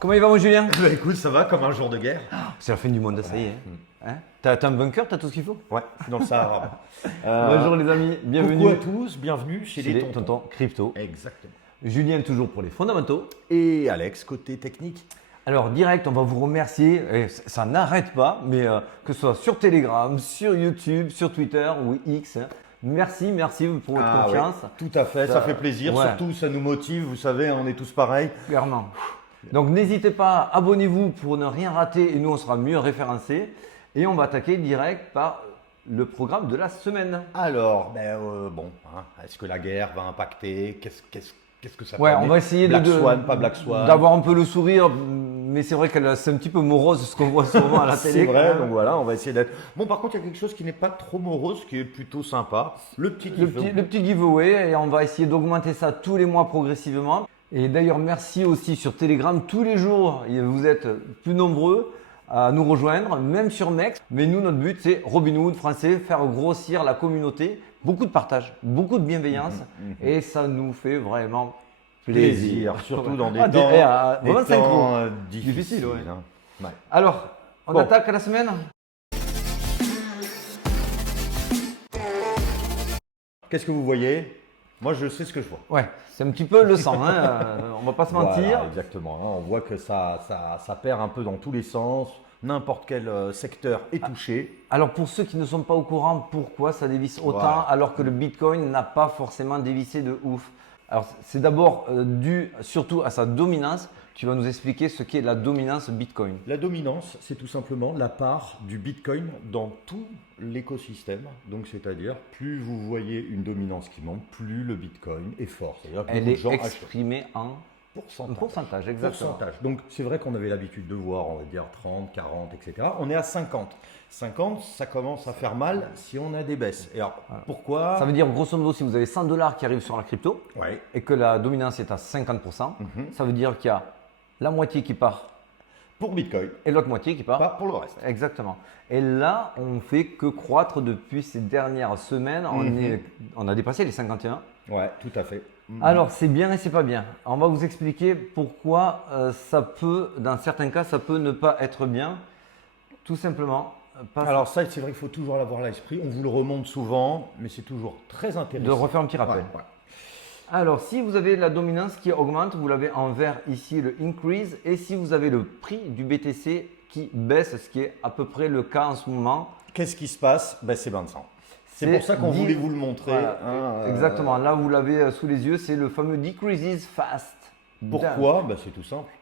comment il va mon Julien? Bah écoute, ça va comme un jour de guerre. C'est la fin du monde, ça y est. Hein? T'as un bunker, t'as tout ce qu'il faut? Ouais, je suis dans le Sahara. Bonjour les amis, bienvenue Coucou à tous, bienvenue chez les tontons. Crypto. Exactement. Julien toujours pour les fondamentaux. Et Alex, côté technique. Alors direct, on va vous remercier, et ça n'arrête pas, mais que ce soit sur Telegram, sur YouTube, sur Twitter ou X. Hein. Merci pour votre confiance. Ouais, tout à fait, ça fait plaisir, ouais. Surtout ça nous motive, vous savez, on est tous pareils. Clairement. Donc n'hésitez pas, abonnez-vous pour ne rien rater et nous on sera mieux référencés. Et on va attaquer direct par le programme de la semaine. Alors, est-ce que la guerre va impacter? Qu'est-ce que ça peut on va essayer Black Swan, pas Black Swan. d'avoir un peu le sourire, mais c'est vrai que c'est un petit peu morose ce qu'on voit souvent à la télé. C'est vrai, donc voilà, on va essayer d'être. Bon, par contre, il y a quelque chose qui n'est pas trop morose, qui est plutôt sympa. Le petit giveaway, et on va essayer d'augmenter ça tous les mois progressivement. Et d'ailleurs, merci aussi sur Telegram, tous les jours, vous êtes plus nombreux à nous rejoindre, même sur Mex. Mais nous, notre but, c'est Robinhood français, faire grossir la communauté. Beaucoup de partage, beaucoup de bienveillance et ça nous fait vraiment plaisir. Surtout dans des temps difficiles. Ouais. Alors, on attaque la semaine. Qu'est-ce que vous voyez? Moi, je sais ce que je vois. Ouais, c'est un petit peu le sang, hein. On va pas se mentir. Voilà, exactement. On voit que ça perd un peu dans tous les sens. N'importe quel secteur est touché. Alors pour ceux qui ne sont pas au courant, pourquoi ça dévisse autant alors que le Bitcoin n'a pas forcément dévissé de ouf? Alors c'est d'abord dû surtout à sa dominance. Tu vas nous expliquer ce qu'est la dominance Bitcoin. La dominance, c'est tout simplement la part du Bitcoin dans tout l'écosystème. Donc c'est-à-dire, plus vous voyez une dominance qui monte, plus le Bitcoin est fort. Elle est exprimée en pourcentage, exactement. Donc c'est vrai qu'on avait l'habitude de voir, on va dire 30, 40, etc. On est à 50. 50, ça commence à faire mal si on a des baisses. Et alors, pourquoi? Ça veut dire, grosso modo, si vous avez 100 $ qui arrivent sur la crypto et que la dominance est à 50%, ça veut dire qu'il y a la moitié qui part pour Bitcoin et l'autre moitié qui part pour le reste. Exactement. Et là, on ne fait que croître depuis ces dernières semaines. On a dépassé les 51. Ouais, tout à fait. Alors, c'est bien et c'est pas bien. On va vous expliquer pourquoi ça peut, dans certains cas, ça peut ne pas être bien. Tout simplement. Alors ça, c'est vrai qu'il faut toujours l'avoir à l'esprit. On vous le remonte souvent, mais c'est toujours très intéressant. De refaire un petit rappel. Ouais. Alors, si vous avez la dominance qui augmente, vous l'avez en vert ici, le increase. Et si vous avez le prix du BTC qui baisse, ce qui est à peu près le cas en ce moment. Qu'est-ce qui se passe? C'est Vincent. C'est pour ça qu'on voulait vous le montrer. Voilà, exactement. Là, vous l'avez sous les yeux, c'est le fameux decreases fast. Pourquoi? C'est tout simple.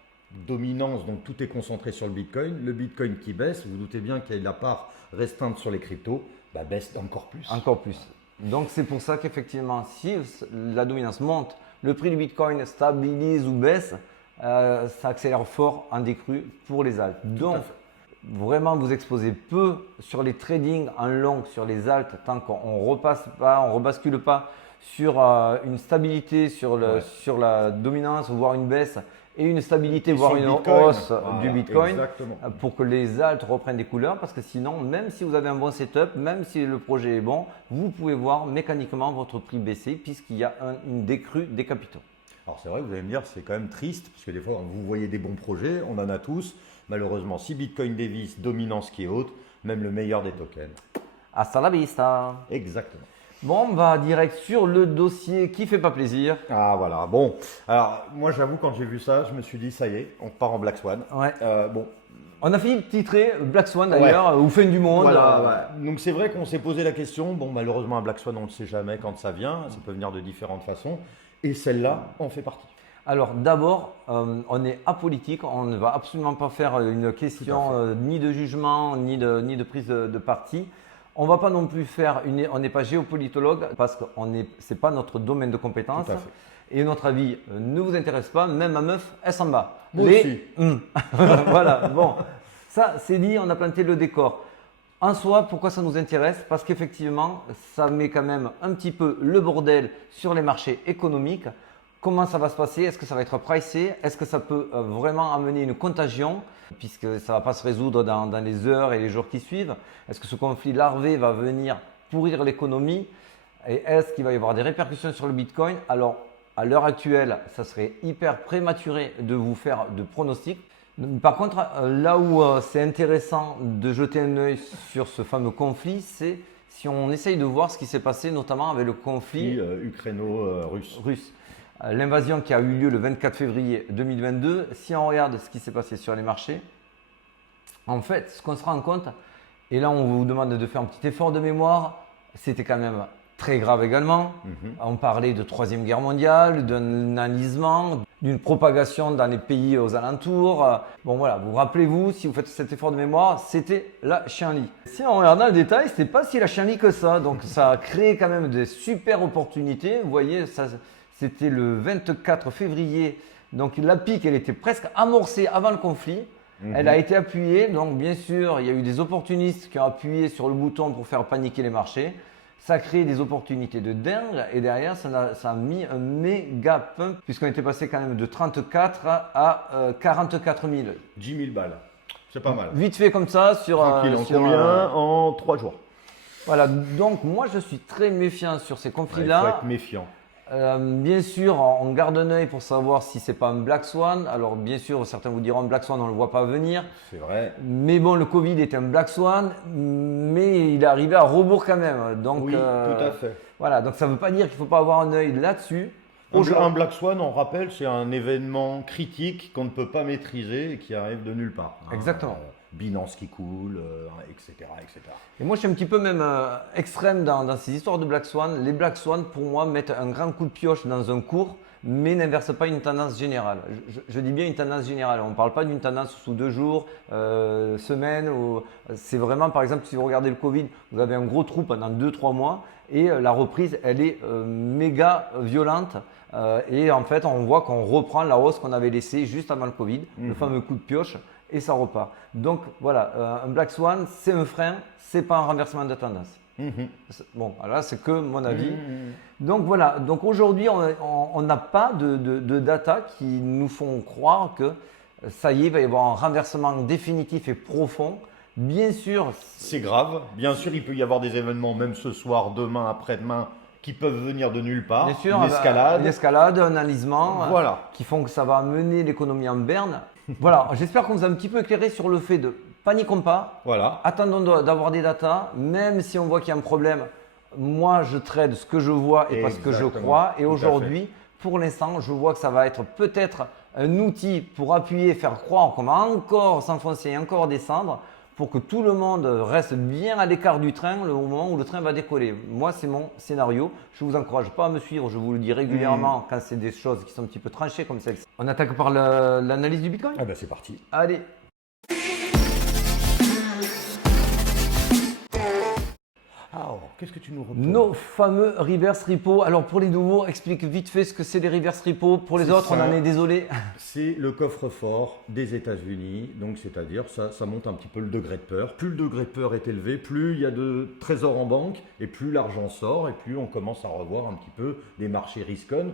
Dominance, donc tout est concentré sur le Bitcoin. Le Bitcoin qui baisse, vous doutez bien qu'il y a de la part restreinte sur les cryptos, baisse encore plus. Encore plus. Donc c'est pour ça qu'effectivement, si la dominance monte, le prix du Bitcoin stabilise ou baisse, ça accélère fort en décrue pour les alts. Donc vraiment vous exposez peu sur les trading en long sur les alts tant qu'on rebascule pas sur une stabilité sur la dominance, voire une baisse et une stabilité, voire une hausse du Bitcoin pour que les alts reprennent des couleurs, parce que sinon, même si vous avez un bon setup, même si le projet est bon, vous pouvez voir mécaniquement votre prix baisser puisqu'il y a une décrue des capitaux. Alors c'est vrai, vous allez me dire, c'est quand même triste, parce que des fois, vous voyez des bons projets, on en a tous. Malheureusement, si Bitcoin dévisse, dominance qui est haute, même le meilleur des tokens. Hasta la vista. Exactement. Bon, on va direct sur le dossier qui fait pas plaisir. Ah voilà, bon. Alors moi j'avoue quand j'ai vu ça, je me suis dit ça y est, on part en Black Swan. Ouais. On a fini de titrer Black Swan d'ailleurs, ou fin du monde. Voilà, Donc c'est vrai qu'on s'est posé la question, malheureusement un Black Swan on ne sait jamais quand ça vient, ça peut venir de différentes façons. Et celle-là en fait partie. Alors d'abord, on est apolitique, on ne va absolument pas faire une question ni de jugement, ni de prise de parti. On ne va pas non plus faire on n'est pas géopolitologue parce que ce n'est pas notre domaine de compétence. Tout à fait. Et notre avis ne vous intéresse pas, même ma meuf, elle s'en bat. Moi aussi. Voilà, bon, ça c'est dit, on a planté le décor. En soi, pourquoi ça nous intéresse? Parce qu'effectivement, ça met quand même un petit peu le bordel sur les marchés économiques. Comment ça va se passer? Est-ce que ça va être pricé? Est-ce que ça peut vraiment amener une contagion? Puisque ça ne va pas se résoudre dans les heures et les jours qui suivent. Est-ce que ce conflit larvé va venir pourrir l'économie? Et est-ce qu'il va y avoir des répercussions sur le Bitcoin? Alors, à l'heure actuelle, ça serait hyper prématuré de vous faire de pronostics. Par contre, là où c'est intéressant de jeter un œil sur ce fameux conflit, c'est si on essaye de voir ce qui s'est passé notamment avec le conflit ukraino-russe. L'invasion qui a eu lieu le 24 février 2022, si on regarde ce qui s'est passé sur les marchés, en fait, ce qu'on se rend compte, et là on vous demande de faire un petit effort de mémoire, c'était quand même très grave également. On parlait de Troisième Guerre mondiale, d'un enlisement, d'une propagation dans les pays aux alentours. Bon voilà, vous rappelez-vous, si vous faites cet effort de mémoire, c'était la chienlit. Si on regarde dans le détail, c'était pas si la chienlit que ça. Donc ça a créé quand même des super opportunités. Vous voyez, ça, c'était le 24 février. Donc la pique, elle était presque amorcée avant le conflit. Elle a été appuyée. Donc bien sûr, il y a eu des opportunistes qui ont appuyé sur le bouton pour faire paniquer les marchés. Ça a créé des opportunités de dingue et derrière, ça a mis un méga pump puisqu'on était passé quand même de 34 à 44 000. 10 000 balles, c'est pas mal. Vite fait comme ça sur… Tranquille, en combien En 3 jours. Voilà, donc moi je suis très méfiant sur ces conflits-là. Il faut être méfiant. Bien sûr, on garde un œil pour savoir si c'est pas un Black Swan. Alors bien sûr, certains vous diront Black Swan, on ne le voit pas venir. C'est vrai. Mais bon, le Covid est un Black Swan, mais il est arrivé à rebours quand même. Donc, oui, tout à fait. Voilà, donc ça ne veut pas dire qu'il ne faut pas avoir un œil là-dessus. Un Black Swan, on rappelle, c'est un événement critique qu'on ne peut pas maîtriser et qui arrive de nulle part. Exactement. Binance qui coule, etc., etc. Et moi, je suis un petit peu même extrême dans ces histoires de Black Swan. Les Black Swan, pour moi, mettent un grand coup de pioche dans un cours, mais n'inversent pas une tendance générale. Je dis bien une tendance générale. On ne parle pas d'une tendance sous 2 jours, semaine. C'est vraiment, par exemple, si vous regardez le Covid, vous avez un gros trou pendant 2-3 mois et la reprise, elle est méga violente. Et en fait, on voit qu'on reprend la hausse qu'on avait laissée juste avant le Covid, le fameux coup de pioche. Et ça repart. Donc voilà, un Black Swan, c'est un frein, c'est pas un renversement de tendance. Bon, là, c'est que mon avis. Donc voilà, donc aujourd'hui, on n'a pas de data qui nous font croire que ça y est, il va y avoir un renversement définitif et profond. Bien sûr, c'est grave. Bien sûr, il peut y avoir des événements, même ce soir, demain, après-demain, qui peuvent venir de nulle part. Bien sûr, une escalade, un enlisement, voilà. Qui font que ça va mener l'économie en berne. Voilà, j'espère qu'on vous a un petit peu éclairé sur le fait de paniquons pas. Voilà. Attendons d'avoir des datas, même si on voit qu'il y a un problème. Moi, je trade ce que je vois et pas ce que je crois. Et aujourd'hui, pour l'instant, je vois que ça va être peut-être un outil pour appuyer, faire croire qu'on va encore s'enfoncer, encore descendre, pour que tout le monde reste bien à l'écart du train au moment où le train va décoller. Moi, c'est mon scénario. Je ne vous encourage pas à me suivre. Je vous le dis régulièrement quand c'est des choses qui sont un petit peu tranchées comme celle-ci. On attaque par l'analyse du Bitcoin? Ah ben c'est parti. Allez. Alors, qu'est-ce que tu nous reposes? Nos fameux reverse repo. Alors pour les nouveaux, explique vite fait ce que c'est les reverse repo. Pour les autres, on en est désolé. C'est le coffre-fort des États-Unis. Donc c'est-à-dire ça monte un petit peu le degré de peur. Plus le degré de peur est élevé, plus il y a de trésors en banque et plus l'argent sort et plus on commence à revoir un petit peu des marchés risk-on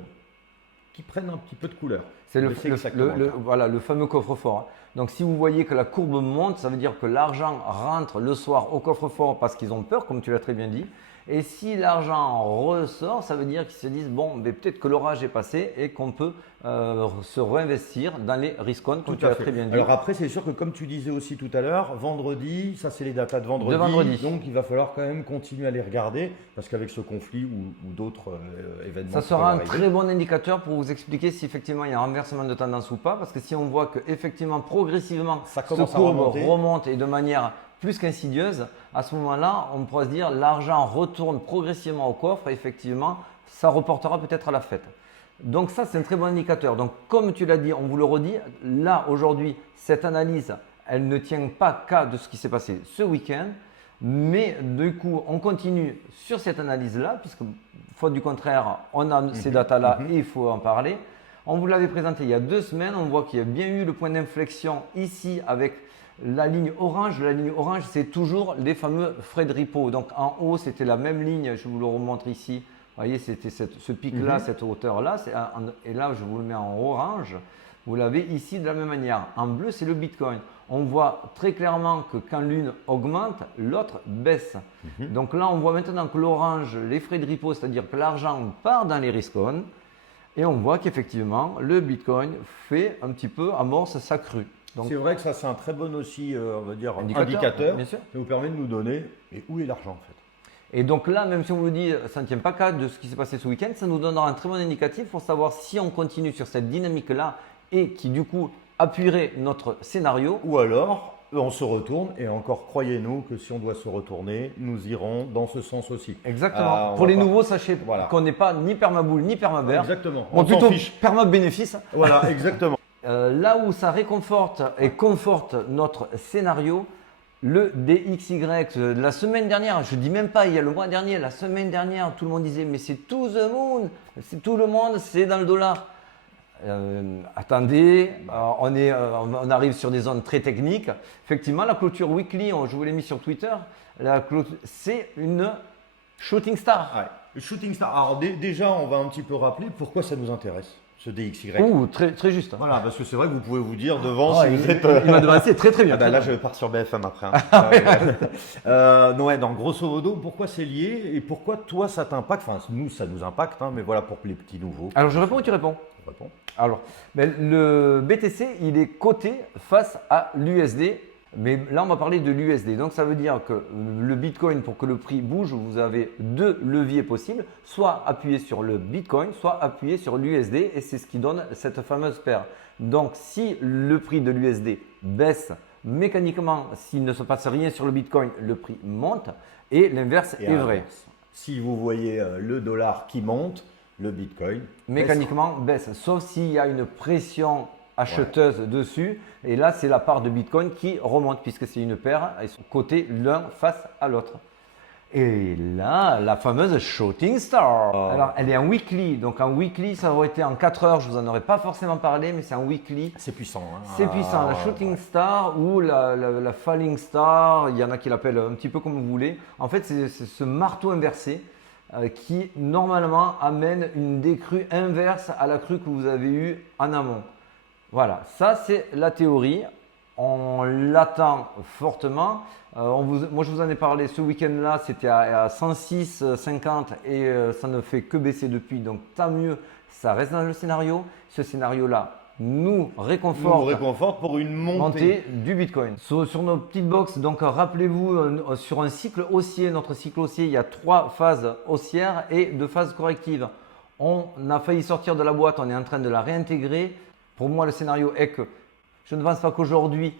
qui prennent un petit peu de couleur. C'est le fameux coffre-fort. Donc si vous voyez que la courbe monte, ça veut dire que l'argent rentre le soir au coffre-fort parce qu'ils ont peur, comme tu l'as très bien dit. Et si l'argent ressort, ça veut dire qu'ils se disent bon, ben, peut-être que l'orage est passé et qu'on peut se réinvestir dans les risk-on, comme tu l'as très bien dit. Alors après, c'est sûr que comme tu disais aussi tout à l'heure, vendredi, ça c'est les datas de vendredi. Donc il va falloir quand même continuer à les regarder parce qu'avec ce conflit ou d'autres événements. Ça sera un très bon indicateur pour vous expliquer si effectivement il y a un renversement de tendance ou pas. Parce que si on voit que effectivement progressivement cette courbe remonte et de manière plus qu'insidieuse, à ce moment-là, on pourra se dire l'argent retourne progressivement au coffre et effectivement, ça reportera peut-être à la fête. Donc ça, c'est un très bon indicateur. Donc comme tu l'as dit, on vous le redit, là aujourd'hui, cette analyse, elle ne tient pas qu'à de ce qui s'est passé ce week-end, mais du coup, on continue sur cette analyse-là, puisque faute du contraire, on a ces datas-là et il faut en parler. On vous l'avait présenté il y a 2 semaines, on voit qu'il y a bien eu le point d'inflexion ici avec la ligne orange. La ligne orange, c'est toujours les fameux frais de repo. Donc en haut, c'était la même ligne, je vous le remontre ici. Vous voyez, c'était ce pic-là, cette hauteur-là. Et là, je vous le mets en orange. Vous l'avez ici de la même manière. En bleu, c'est le Bitcoin. On voit très clairement que quand l'une augmente, l'autre baisse. Donc là, on voit maintenant que l'orange, les frais de repo, c'est-à-dire que l'argent part dans les risk-on. Et on voit qu'effectivement, le Bitcoin fait un petit peu amorce sa crue. Donc, c'est vrai que ça, c'est un très bon aussi, on va dire, indicateur, indicateur. bien sûr. Ça nous permet de nous donner et où est l'argent en fait. Et donc là, même si on vous dit ça ne tient pas compte de ce qui s'est passé ce week-end, ça nous donnera un très bon indicatif pour savoir si on continue sur cette dynamique-là et qui du coup appuierait notre scénario. Ou alors, on se retourne et encore, croyez-nous que si on doit se retourner, nous irons dans ce sens aussi. Exactement. Pour les nouveaux, sachez qu'on n'est pas ni permaboule ni permavert. Exactement. Bon, plutôt perma-bénéfice. Voilà, exactement. Là où ça réconforte et conforte notre scénario, le DXY de la semaine dernière, je ne dis même pas il y a le mois dernier, la semaine dernière, tout le monde disait mais c'est tout the moon, c'est tout le monde, c'est dans le dollar. Attendez, on arrive sur des zones très techniques. Effectivement, la clôture weekly, je vous l'ai mis sur Twitter, c'est une shooting star. Ouais. Shooting star. Alors déjà, on va un petit peu rappeler pourquoi ça nous intéresse. Ce DXY. Ouh, très, très juste. Voilà, parce que c'est vrai que vous pouvez vous dire devant si vous êtes. Il m'a devancé très très bien. Là, je pars sur BFM après. Donc, grosso modo, pourquoi c'est lié et pourquoi toi ça t'impacte? Enfin, nous, ça nous impacte, hein, mais voilà pour les petits nouveaux. Alors, je réponds ou tu réponds? Je réponds. Alors, le BTC, il est coté face à l'USD. Mais là, on va parler de l'USD. Donc, ça veut dire que le Bitcoin, pour que le prix bouge, vous avez deux leviers possibles. Soit appuyer sur le Bitcoin, soit appuyer sur l'USD. Et c'est ce qui donne cette fameuse paire. Donc, si le prix de l'USD baisse, mécaniquement, s'il ne se passe rien sur le Bitcoin, le prix monte. Et l'inverse est vrai. Si vous voyez le dollar qui monte, le Bitcoin mécaniquement baisse. Sauf s'il y a une pression acheteuse dessus, et là c'est la part de Bitcoin qui remonte puisque c'est une paire, ils sont cotés l'un face à l'autre. Et là, la fameuse shooting star. Alors elle est en weekly, donc en weekly ça aurait été en 4 heures, je vous en aurais pas forcément parlé, mais c'est en weekly. C'est puissant. Hein. C'est puissant, la shooting star ou la falling star, il y en a qui l'appellent un petit peu comme vous voulez. En fait c'est ce marteau inversé qui normalement amène une décrue inverse à la crue que vous avez eue en amont. Voilà, ça c'est la théorie, on l'attend fortement. Moi je vous en ai parlé ce week-end-là, c'était à 106,50 et ça ne fait que baisser depuis, donc tant mieux, ça reste dans le scénario. Ce scénario-là nous réconforte pour une montée du Bitcoin. Sur nos petites boxes, donc rappelez-vous, sur un cycle haussier, notre cycle haussier, il y a 3 phases haussières et 2 phases correctives. On a failli sortir de la boîte, on est en train de la réintégrer. Pour moi, le scénario est que je ne pense pas qu'aujourd'hui,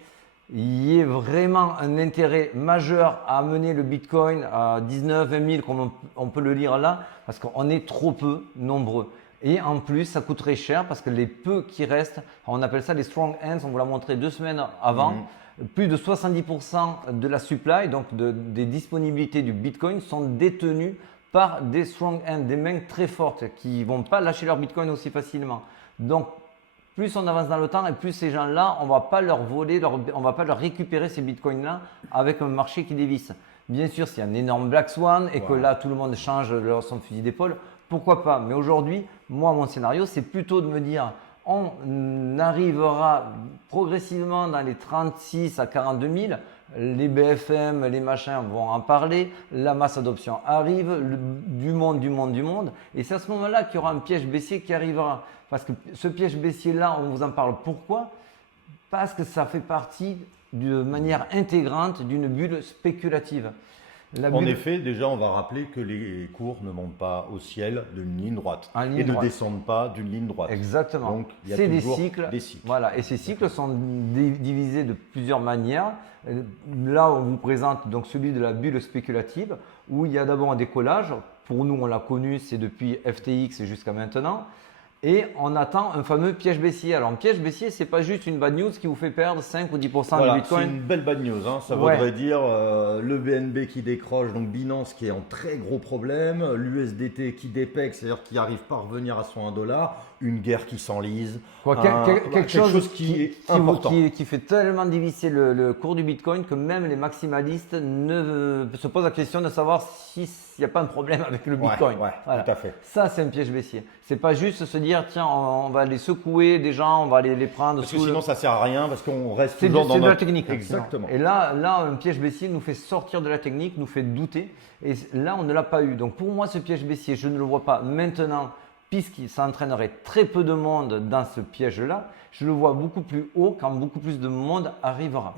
il y ait vraiment un intérêt majeur à amener le Bitcoin à 19, 20 000, comme on peut le lire là, parce qu'on est trop peu nombreux. Et en plus, ça coûterait cher parce que les peu qui restent, on appelle ça les strong hands, on vous l'a montré 2 semaines avant, plus de 70% de la supply, donc des disponibilités du Bitcoin, sont détenues par des strong hands, des mains très fortes qui ne vont pas lâcher leur Bitcoin aussi facilement. Donc, plus on avance dans le temps et plus ces gens-là, on ne va pas leur voler, on ne va pas leur récupérer ces bitcoins-là avec un marché qui dévisse. Bien sûr, s'il y a un énorme Black Swan et que là, tout le monde change son fusil d'épaule, pourquoi pas? Mais aujourd'hui, moi, mon scénario, c'est plutôt de me dire, on arrivera progressivement dans les 36 à 42 000. Les BFM, les machins vont en parler, la masse adoption arrive, du monde. Et c'est à ce moment-là qu'il y aura un piège baissier qui arrivera. Parce que ce piège baissier-là, on vous en parle. Pourquoi? Parce que ça fait partie de manière intégrante d'une bulle spéculative. En effet, déjà, on va rappeler que les cours ne montent pas au ciel d'une ligne droite et ne descendent pas d'une ligne droite. Exactement. Donc, il y a c'est toujours des cycles. Voilà. Et ces cycles sont divisés de plusieurs manières. Là, on vous présente donc celui de la bulle spéculative où il y a d'abord un décollage. Pour nous, on l'a connu, c'est depuis FTX jusqu'à maintenant. Et on attend un fameux piège baissier. Alors, un piège baissier, ce n'est pas juste une bad news qui vous fait perdre 5 ou 10% du Bitcoin. C'est une belle bad news. Hein. Ça voudrait dire le BNB qui décroche, donc Binance qui est en très gros problème, l'USDT qui dépèque, c'est-à-dire qui n'arrive pas à revenir à son 1 $, une guerre qui s'enlise. Quelque chose qui est important. Qui fait tellement divisser le cours du Bitcoin que même les maximalistes se posent la question de savoir s'il n'y a pas un problème avec le Bitcoin. Voilà. Tout à fait. Ça, c'est un piège baissier. C'est pas juste se dire, tiens, on va les secouer des gens, on va les prendre. Parce que sinon, ça sert à rien, parce qu'on reste toujours dans de la technique. Exactement. Et là, un piège baissier nous fait sortir de la technique, nous fait douter. Et là, on ne l'a pas eu. Donc, pour moi, ce piège baissier, je ne le vois pas maintenant puisque ça entraînerait très peu de monde dans ce piège-là, je le vois beaucoup plus haut quand beaucoup plus de monde arrivera.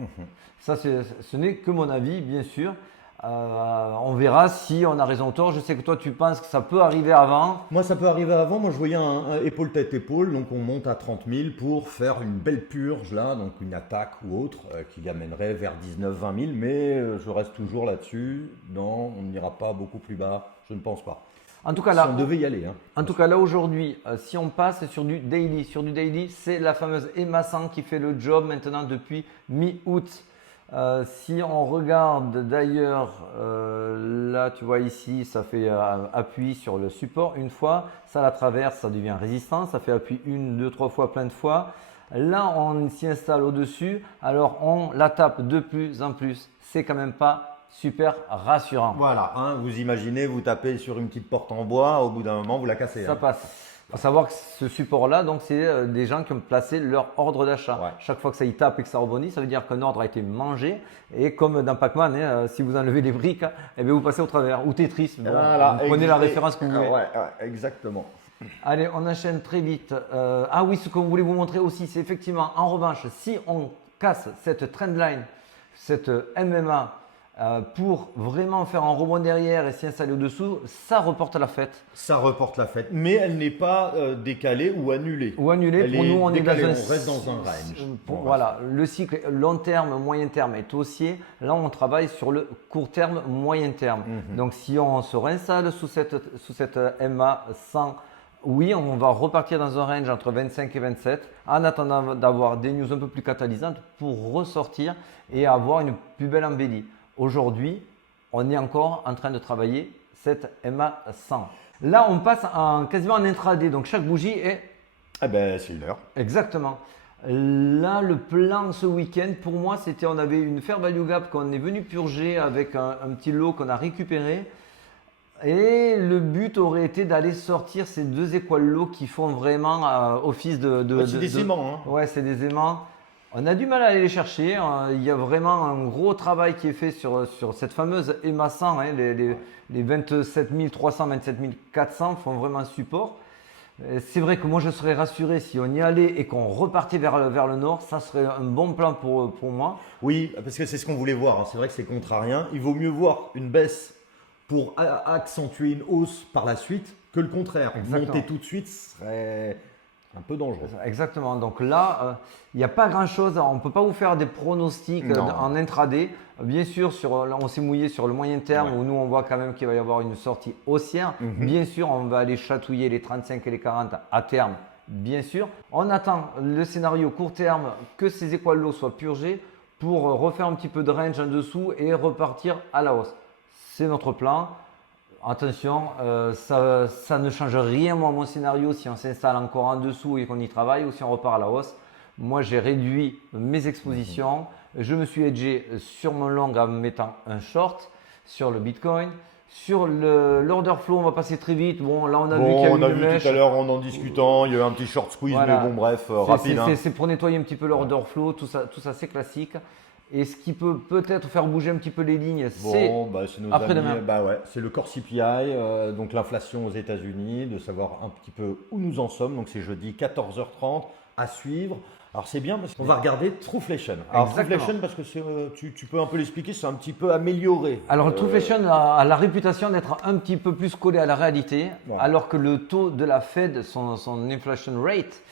Ça, ce n'est que mon avis, bien sûr. On verra si on a raison ou tort. Je sais que toi, tu penses que ça peut arriver avant. Moi, ça peut arriver avant. Moi, je voyais un épaule-tête-épaule. Donc, on monte à 30 000 pour faire une belle purge, là, donc une attaque ou autre, qui amènerait vers 19-20 000. Mais je reste toujours là-dessus. Non, on n'ira pas beaucoup plus bas. Je ne pense pas. En tout cas, là, on devait y aller. Hein. En tout cas, là, aujourd'hui, si on passe sur du daily, c'est la fameuse EMA 100 qui fait le job maintenant depuis mi-août. Si on regarde d'ailleurs, là tu vois ici, ça fait appui sur le support une fois, ça la traverse, ça devient résistant, ça fait appui une, deux, trois fois, plein de fois. Là, on s'y installe au-dessus, alors on la tape de plus en plus. C'est quand même pas super rassurant. Voilà, hein, vous imaginez, vous tapez sur une petite porte en bois, au bout d'un moment, vous la cassez. Ça passe. Il faut savoir que ce support-là, donc c'est des gens qui ont placé leur ordre d'achat. Ouais. Chaque fois que ça y tape et que ça rebondit, ça veut dire qu'un ordre a été mangé. Et comme dans Pac-Man, si vous enlevez les briques, eh bien vous passez au travers. Ou Tetris, bon, Voilà, vous prenez la référence que vous voulez. Ouais, exactement. Allez, on enchaîne très vite. Ah oui, ce qu'on voulait vous montrer aussi, c'est effectivement, en revanche, si on casse cette trendline, cette MMA, pour vraiment faire un rebond derrière et s'y installer au-dessous, ça reporte la fête. Ça reporte la fête, mais elle n'est pas décalée ou annulée. Ou annulée. Elle pour est nous, on décalée, est dans on reste dans un range. Voilà, le cycle long terme, moyen terme est haussier. Là, on travaille sur le court terme, moyen terme. Donc, si on se réinstalle sous cette MA 100, oui, on va repartir dans un range entre 25 et 27 en attendant d'avoir des news un peu plus catalysantes pour ressortir et avoir une plus belle embellie. Aujourd'hui, on est encore en train de travailler cette MA 100. Là, on passe quasiment en intraday, donc chaque bougie est… Eh ben, c'est une heure. Exactement. Là, le plan ce week-end, pour moi, c'était on avait une fair value gap qu'on est venu purger avec un petit lot qu'on a récupéré. Et le but aurait été d'aller sortir ces deux équal lots qui font vraiment office de… c'est des aimants. Hein. Ouais, c'est des aimants. On a du mal à aller les chercher. Il y a vraiment un gros travail qui est fait sur cette fameuse EMA 100. Hein, les 27 300, 27 400 font vraiment support. C'est vrai que moi je serais rassuré si on y allait et qu'on repartait vers le nord. Ça serait un bon plan pour moi. Oui, parce que c'est ce qu'on voulait voir. Hein. C'est vrai que c'est contrariant. Il vaut mieux voir une baisse pour accentuer une hausse par la suite que le contraire. Exactement. Monter tout de suite serait un peu dangereux. Exactement. Donc là, il n'y a pas grand-chose. On ne peut pas vous faire des pronostics en intraday. Bien sûr, on s'est mouillé sur le moyen terme où nous, on voit quand même qu'il va y avoir une sortie haussière. Bien sûr, on va aller chatouiller les 35 et les 40 à terme. Bien sûr. On attend le scénario court terme que ces équal lots soient purgés pour refaire un petit peu de range en dessous et repartir à la hausse. C'est notre plan. Attention, ça ne change rien moi mon scénario si on s'installe encore en dessous et qu'on y travaille ou si on repart à la hausse. Moi j'ai réduit mes expositions, je me suis hedgé sur mon long en mettant un short sur le Bitcoin. Sur l'order flow, on va passer très vite. Bon, là on a vu qu'il y a eu une mèche. Tout à l'heure en discutant, il y a eu un petit short squeeze, voilà. Mais bon bref, rapide. C'est pour nettoyer un petit peu l'order flow, tout ça c'est classique. Et ce qui peut peut-être faire bouger un petit peu les lignes, c'est après-demain. C'est le core CPI, donc l'inflation aux États-Unis, de savoir un petit peu où nous en sommes. Donc c'est jeudi 14h30 à suivre. Alors c'est bien parce qu'on va regarder Truflation. Alors Truflation parce que tu peux un peu l'expliquer, c'est un petit peu amélioré. Alors Truflation a la réputation d'être un petit peu plus collé à la réalité, alors que le taux de la Fed, son inflation rate,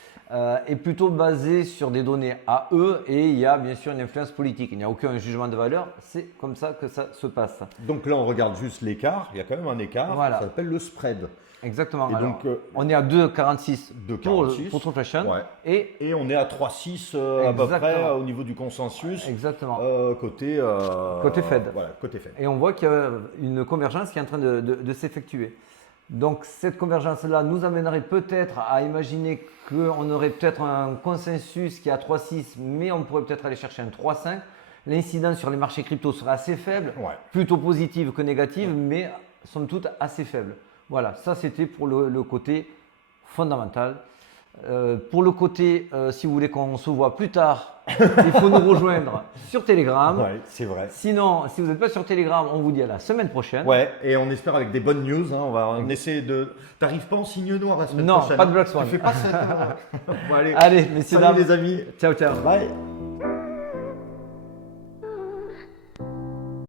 est plutôt basé sur des données à eux et il y a bien sûr une influence politique. Il n'y a aucun jugement de valeur, c'est comme ça que ça se passe. Donc là on regarde juste l'écart, il y a quand même un écart, ça s'appelle le spread. Exactement. Et alors, donc, on est à 2,46 pour Truflation et on est à 3,6 à peu près au niveau du consensus. Exactement. Côté Fed. Voilà, côté Fed. Et on voit qu'il y a une convergence qui est en train de s'effectuer. Donc cette convergence-là nous amènerait peut-être à imaginer qu'on aurait peut-être un consensus qui est à 3,6, mais on pourrait peut-être aller chercher un 3,5. L'incidence sur les marchés crypto serait assez faible, plutôt positive que négative, mais somme toute assez faible. Voilà, ça c'était pour le côté fondamental. Pour le côté, si vous voulez qu'on se voit plus tard il faut nous rejoindre sur Telegram. Ouais, c'est vrai. Sinon, si vous n'êtes pas sur Telegram, on vous dit à la semaine prochaine. Ouais, et on espère avec des bonnes news. Hein, on essaie de. T'arrives pas en signe noir la semaine Non, prochaine. pas de Black Swan. Tu fais pas ça. Bon, allez, Allez, messieurs, salut dames. les amis. Ciao, ciao. Bye.